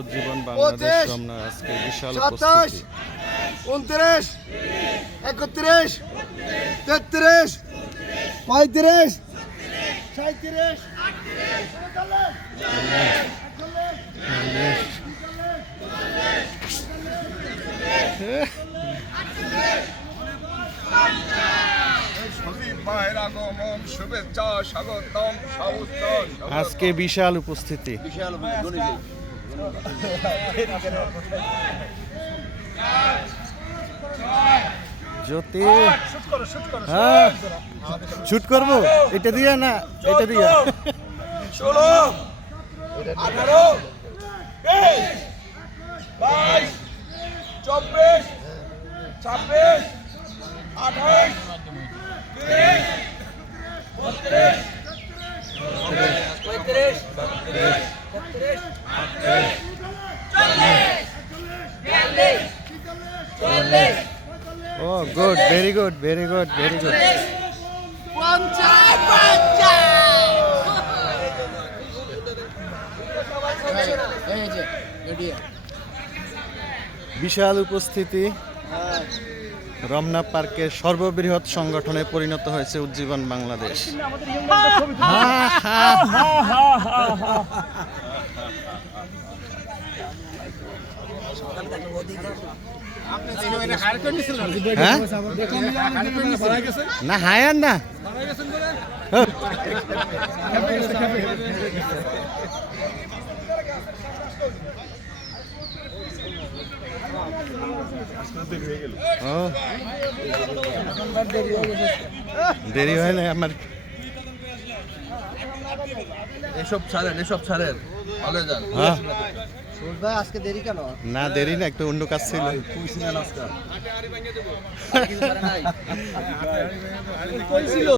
উজ্জীবন বাংলাদেশ রমনা আজকে বিশাল উপস্থিতি। 29, 31, 33, 35, 37, শুভেচ্ছা স্বাগতম সউত্তর আজকে বিশাল উপস্থিতি। জ্যোতি হ্যাঁ শুট করবো এটা দিয়ে না এটা দিয়ে 16 18 22 24 26 28 ও good very good very good very good. বিশাল উপস্থিতি। রমনা পার্কের সর্ববৃহৎ সংগঠনে পরিণত হয়েছে উজ্জীবন বাংলাদেশ। হ্যাঁ? না হায়ার না দেরি হয় না আমার। এসব ছাড়েন ভালো যান। আজকে দেরি কেন? না দেরি না, একটু অন্য কাজ ছিল। কইছিল